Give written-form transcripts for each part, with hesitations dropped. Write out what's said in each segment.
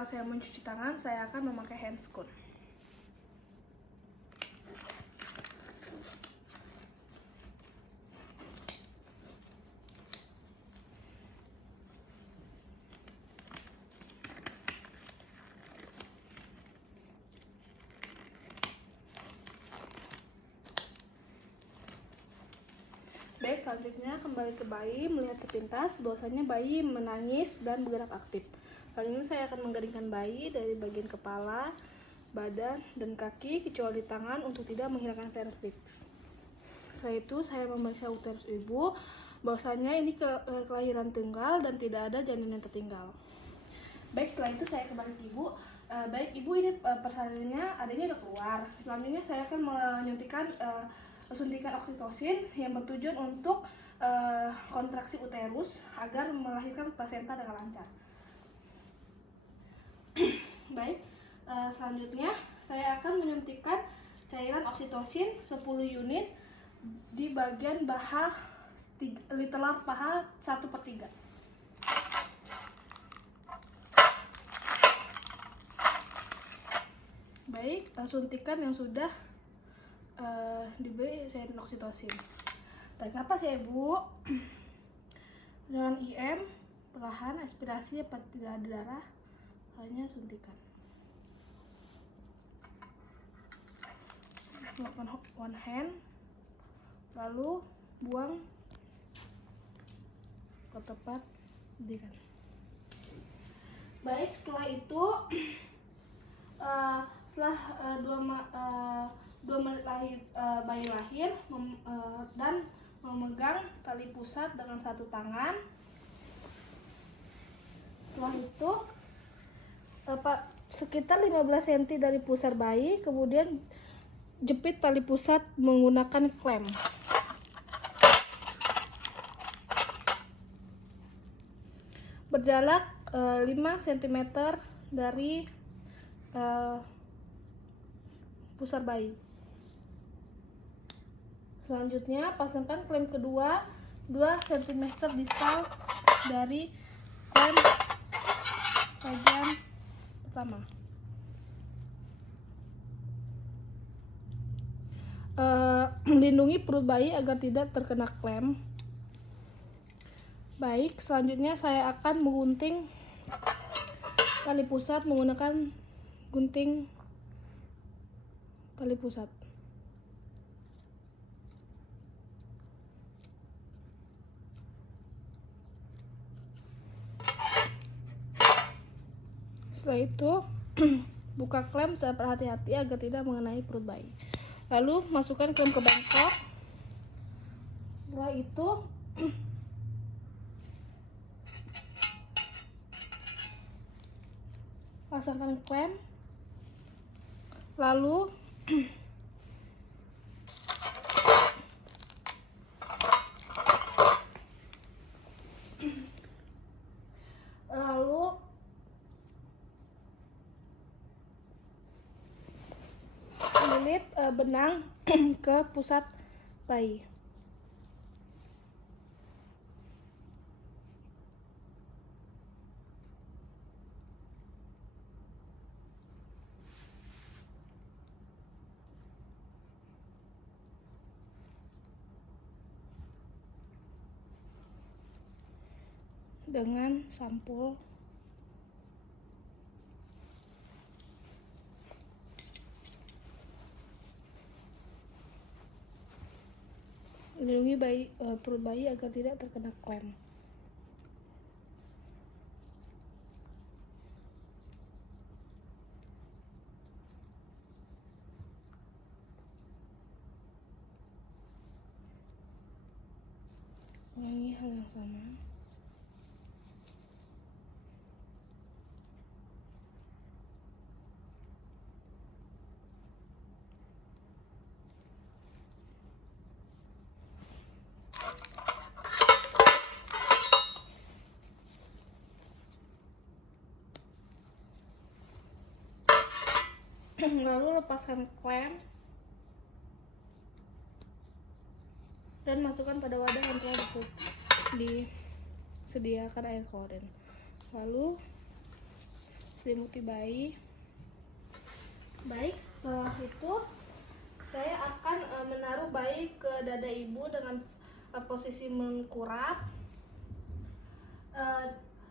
Saya mencuci tangan, saya akan memakai handscoon. Baik, selanjutnya kembali ke bayi, melihat sepintas bahwasanya bayi menangis dan bergerak aktif. Kali ini saya akan menggaringkan bayi dari bagian kepala, badan, dan kaki, kecuali tangan untuk tidak menghilangkan cervix. Setelah itu saya memeriksa uterus ibu, bahwasanya ini kelahiran tunggal dan tidak ada janin yang tertinggal. Baik, setelah itu saya kembali ke ibu. Baik ibu, ini persalinannya adanya udah keluar. Selanjutnya saya akan menyuntikkan suntikan oksitosin yang bertujuan untuk kontraksi uterus agar melahirkan plasenta dengan lancar. Baik, selanjutnya saya akan menyuntikkan cairan oksitosin 10 unit di bagian telur paha 1/3. Baik, suntikan yang sudah diberi cairan oksitosin. Tarik napas ya ibu, dengan IM perlahan, aspirasi apabila tidak ada darah, hanya suntikan. Lakukan one hand, lalu buang ke tempat suntikan. Baik, setelah itu setelah 2 menit bayi lahir dan memegang tali pusat dengan satu tangan. Setelah itu sekitar 15 cm dari pusar bayi, kemudian jepit tali pusat menggunakan klem. Berjarak 5 cm dari pusar bayi. Selanjutnya pasangkan klem kedua 2 cm distal dari klem bagian pertama. Lindungi perut bayi agar tidak terkena klem. Baik, selanjutnya saya akan menggunting tali pusat menggunakan gunting tali pusat. Setelah itu buka klem secara berhati-hati agar tidak mengenai perut bayi. Lalu masukkan klem ke bengkok. Setelah itu pasangkan klem. Lalu lilit benang ke pusat bayi. Dengan sampul lindungi perut bayi agar tidak terkena klem. Ulangi hal yang sama. Lalu lepaskan klem dan masukkan pada wadah yang telah disediakan air klorin. Lalu selimuti bayi. Baik, setelah itu saya akan menaruh bayi ke dada ibu dengan posisi mengkurap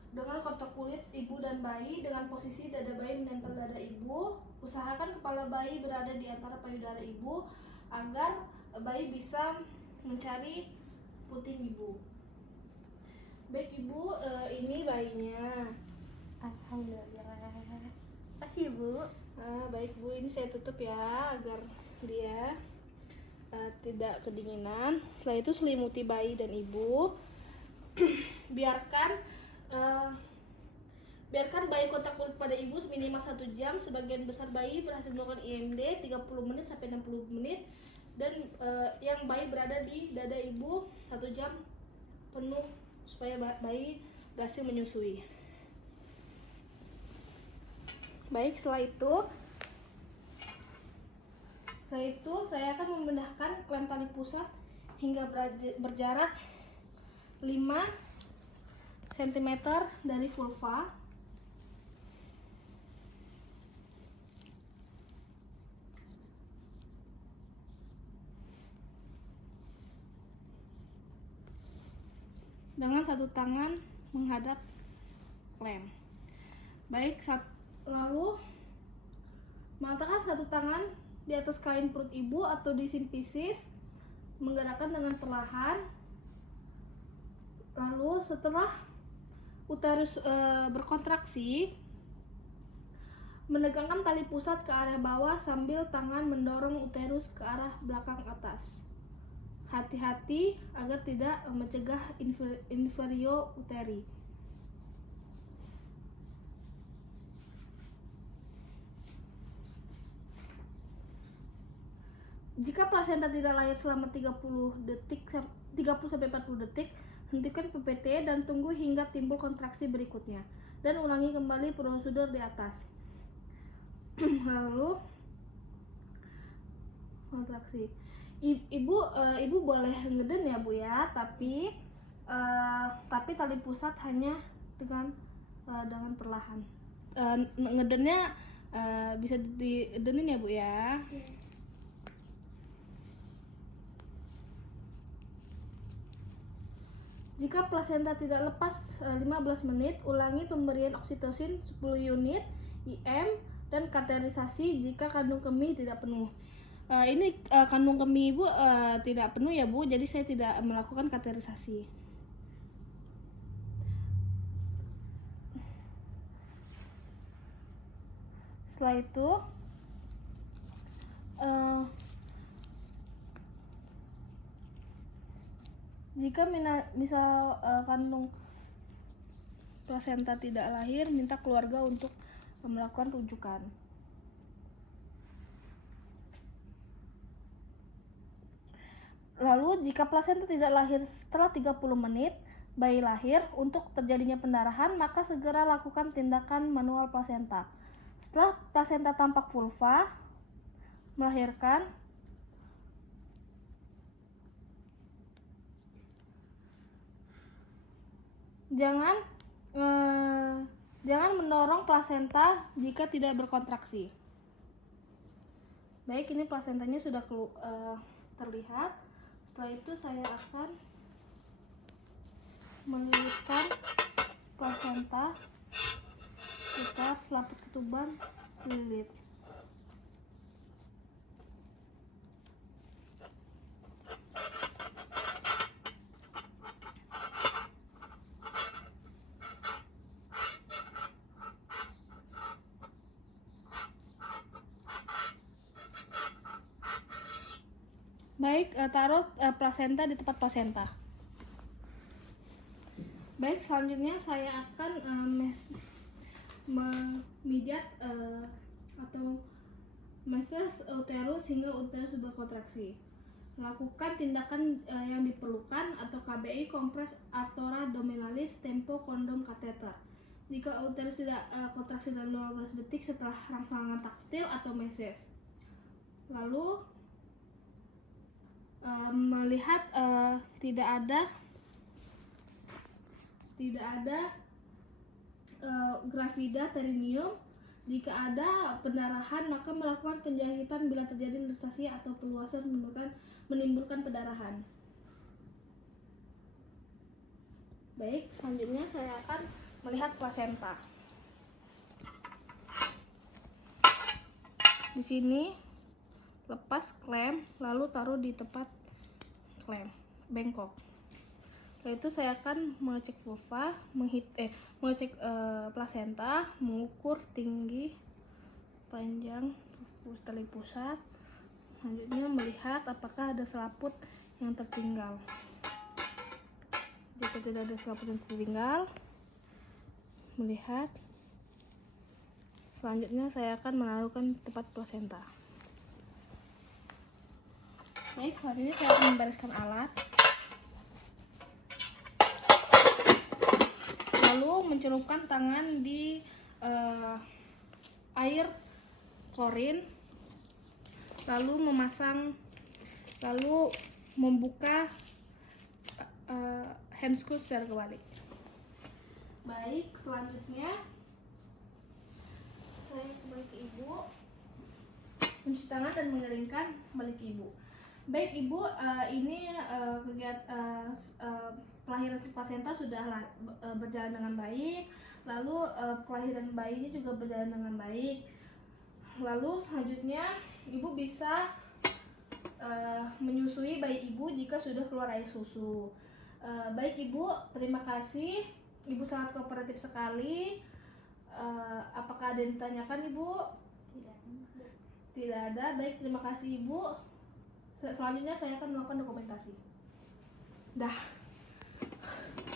dengan kotak kulit ibu dan bayi. Dengan posisi dada bayi menempel dada ibu, usahakan kepala bayi berada di antara payudara ibu agar bayi bisa mencari puting ibu. Baik ibu, ini bayinya. Alhamdulillah. Makasih Bu. Baik Bu, ini saya tutup ya agar dia tidak kedinginan. Setelah itu selimuti bayi dan ibu. biarkan bayi kontak kulit pada ibu minimal 1 jam. Sebagian besar bayi berhasil melakukan IMD 30 menit sampai 60 menit, dan yang bayi berada di dada ibu 1 jam penuh supaya bayi berhasil menyusui. Baik, setelah itu saya akan memindahkan klem tali pusat hingga berjarak 5 cm dari vulva. Dengan satu tangan menghadap klem. Baik, lalu meletakkan satu tangan di atas kain perut ibu atau di simpisis, menggerakkan dengan perlahan. Lalu setelah uterus berkontraksi, menegangkan tali pusat ke area bawah sambil tangan mendorong uterus ke arah belakang atas. Hati-hati agar tidak mencegah inferio uteri. Jika plasenta tidak lahir selama 30 sampai 40 detik, hentikan PPT dan tunggu hingga timbul kontraksi berikutnya, dan ulangi kembali prosedur di atas. Lalu kontraksi. Ibu boleh ngeden ya Bu ya, tapi tali pusat hanya dengan perlahan. Ngedennya bisa diedenin ya Bu ya. Jika plasenta tidak lepas 15 menit, ulangi pemberian oksitosin 10 unit IM dan kateterisasi jika kandung kemih tidak penuh. Ini kandung kemih Ibu tidak penuh ya Bu, jadi saya tidak melakukan kateterisasi. Setelah itu jika misal kandung plasenta tidak lahir, minta keluarga untuk melakukan rujukan. Lalu jika plasenta tidak lahir setelah 30 menit bayi lahir, untuk terjadinya pendarahan, maka segera lakukan tindakan manual plasenta. Setelah plasenta tampak vulva melahirkan, jangan mendorong plasenta jika tidak berkontraksi. Baik, ini plasentanya sudah terlihat. Setelah itu saya akan melilitkan plasenta, putar selaput ketuban, lilit. Baik, taruh plasenta di tempat plasenta. Baik, selanjutnya saya akan memijat atau meses uterus hingga uterus berkontraksi. Lakukan tindakan yang diperlukan atau KBI, kompres artora abdominalis, tempo kondom kateter. Jika uterus tidak kontraksi dalam 15 detik setelah rangsangan takstil atau meses. Lalu melihat tidak ada gravida perineum. Jika ada pendarahan, maka melakukan penjahitan bila terjadi luxasi atau perluasan menimbulkan pendarahan. Baik, selanjutnya saya akan melihat plasenta. Di sini lepas klem, lalu taruh di tempat klem, bengkok. Setelah itu saya akan mengecek vulva, mengecek plasenta, mengukur tinggi, panjang, tali pusat. Selanjutnya melihat apakah ada selaput yang tertinggal. Jika tidak ada selaput yang tertinggal, melihat. Selanjutnya saya akan menaruhkan tempat plasenta. Baik, selanjutnya saya akan membereskan alat. Lalu mencelupkan tangan di air klorin, lalu membuka handscrew secara kebalik. Baik, selanjutnya saya kembali ke ibu, mencuci tangan dan mengeringkan kembali ke ibu. Baik ibu, ini kegiatan kelahiran si plasenta sudah berjalan dengan baik. Lalu kelahiran bayinya juga berjalan dengan baik. Lalu selanjutnya ibu bisa menyusui bayi ibu jika sudah keluar air susu. Baik ibu, terima kasih. Ibu sangat kooperatif sekali. Apakah ada yang ditanyakan ibu? Tidak ada. Baik, terima kasih ibu. Selanjutnya saya akan melakukan dokumentasi. Dah.